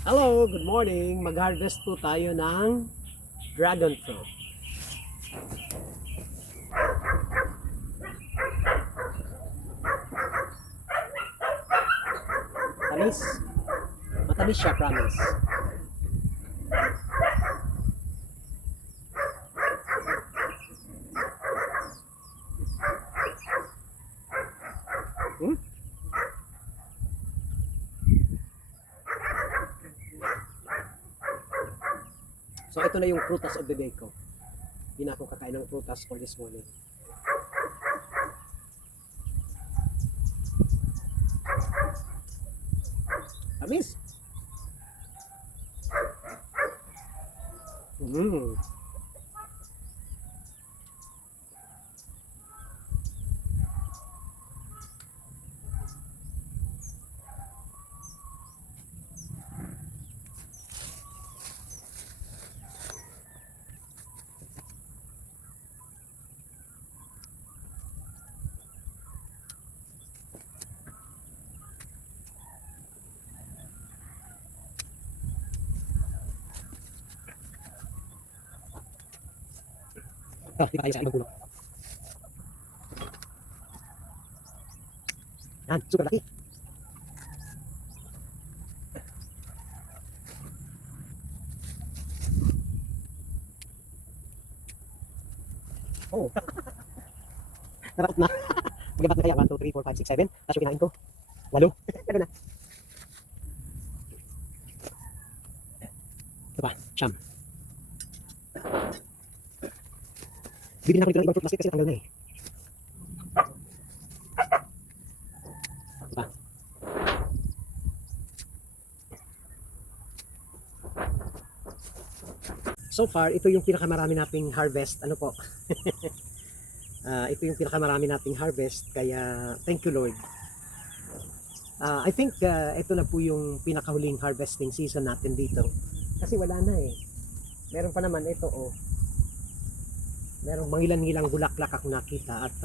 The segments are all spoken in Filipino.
Hello, good morning. Mag-harvest po tayo ng dragon fruit. Tamis. Matamis siya, promise. Hmm? So ito na yung prutas of the day ko. Hindi na ako kakain ng prutas for this morning. Tamis. Mm. Di ba kayo sa ibang puno? Yan, super laki. Oh. Natakot na. Magabat na kaya 1, 2, 3, 4, 5, 6, 7. Tapos yung kinain ko. 8. Ano na? Ito pa, siyam. Bibili na ako dito ng ibang fruit basket kasi tanggal na eh. Ito pa. So far, ito yung pinakamarami nating harvest. Ano po? Ito yung pinakamarami nating harvest. Kaya, thank you Lord. I think ito na po yung pinakahuling harvesting season natin dito. Kasi wala na eh. Meron pa naman ito oh. Merong mangilan-ngilang bulaklak ako nakita at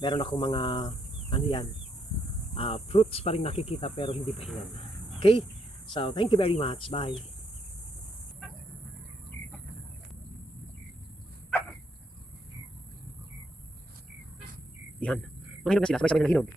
meron akong mga ano yan, fruits pa rin nakikita pero hindi pa hilan. Okay? So, thank you very much. Bye. Yan. Mga hinog na sila, sabay-sabay na hinog.